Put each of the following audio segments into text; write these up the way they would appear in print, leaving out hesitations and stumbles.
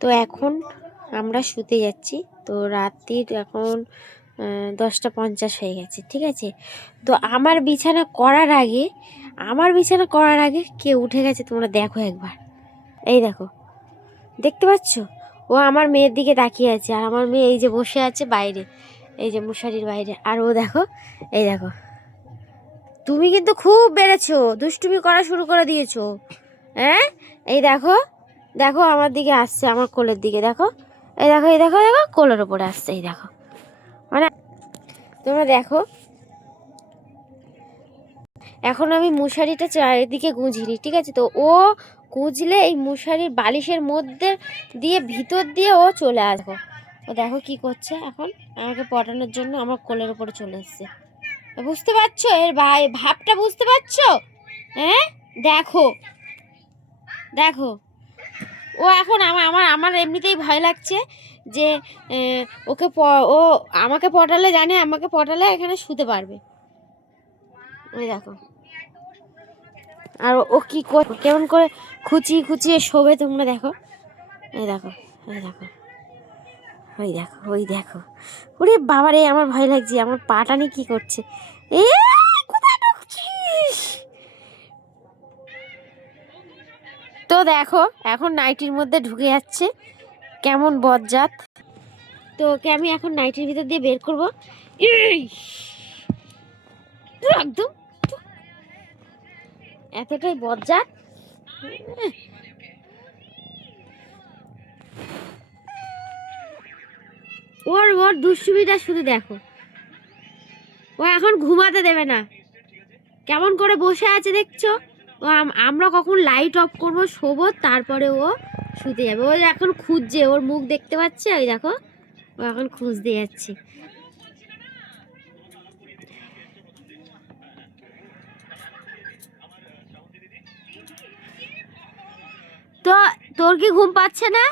তো এখন আমরা শুতে যাচ্ছি। তো রাত্রির এখন 10টা 50 হয়ে গেছে, ঠিক আছে। তো আমার বিছানা করার আগে কে উঠে গেছে তোমরা দেখো একবার। এই দেখো, দেখতে পাচ্ছ? ও আমার মেয়ের দিকে তাকিয়ে আছে, আর আমার মেয়ে এই যে বসে আছে বাইরে, এই যে মশারির বাইরে। আর ও দেখো, এই দেখো, তুমি কিন্তু খুব বেড়েছো, দুষ্টুমি করা শুরু করে দিয়েছো। হ্যাঁ, এই দেখো, দেখো আমার দিকে আসছে, আমার কোলের দিকে দেখো, এই দেখো, এই দেখো, দেখো কোলের ওপরে আসছে, এই দেখো। মানে তোমরা দেখো, এখন আমি মশারিটা চারিদিকে গুঁজিনি, ঠিক আছে। তো ও গুঁজলে এই মশারির বালিশের মধ্যে দিয়ে ভিতর দিয়ে ও চলে আসবো। ও দেখো কি করছে, এখন আমাকে পটানোর জন্য আমার কোলের উপরে চলে এসছে। বুঝতে পারছো এর ভাবটা, বুঝতে পারছো? হ্যাঁ, দেখো দেখো, ও এখন আমার আমার আমার এমনিতেই ভয় লাগছে যে ওকে ও আমাকে পটালে এখানে শুতে পারবে। ওই দেখো, আর ও কি কেমন করে খুচিয়ে শোবে তোমরা দেখো। এই দেখো, এই দেখো, ওই দেখো, ওই দেখো। ওরে বাবারে, আমার ভয় লাগছে, আমার পাটা নিয়ে কি করছে। এ কোথায় ঢুকছিস? তো দেখো, এখন নাইটির মধ্যে ঢুকে যাচ্ছে, কেমন বজ্জাত। তো ওকে আমি এখন নাইটির ভিতর দিয়ে বের করবো। একদম এতটাই বজ্জাত। ওর ওর দুষ্টুমিটা শুধু দেখো। ও এখন ঘুমাতে দেবে না, কেমন করে বসে আছে দেখছো। ও আমরা কখন লাইট অফ করবো, শোবো, তারপরে ও শুতে যাবে। ও এখন খুঁজছে, ওর মুখ দেখতে পাচ্ছে, ওই দেখো, ও এখন খুঁজতে যাচ্ছে। তো তোর কি ঘুম পাচ্ছে না?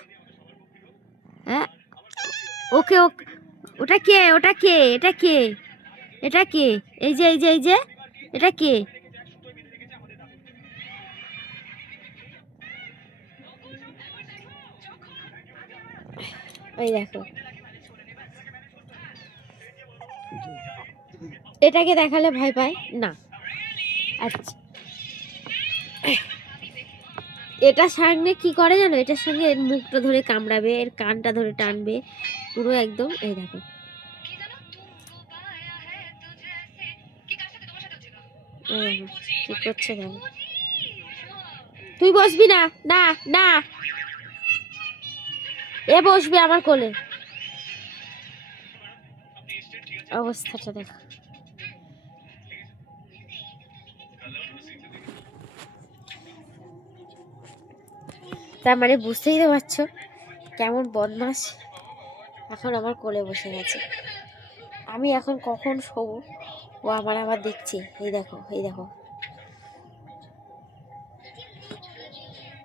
হ্যাঁ, ওকে, ওটা কে, ওটা কে, এটা কে, এটা কে? এই যে, এই যে, এই যে, এটা কে? ওই দেখো, এটাকে দেখালে ভয় পায় না। আচ্ছা, এটার সঙ্গে কি করে জানো, এটার সঙ্গে এর মুখটা ধরে কামড়াবে, এর কানটা ধরে টানবে, পুরো একদম। এই দেখো, কি করছে দেখো। তুই বসবি না, না না, এ বসবে আমার কোলে। অবস্থাটা দেখো। তার মানে বুঝতেই তো পারছো কেমন বদমাস। এখন আমার কোলে বসে গেছে, আমি এখন কখন শোবো ও আবার দেখছি। এই দেখো, এই দেখো,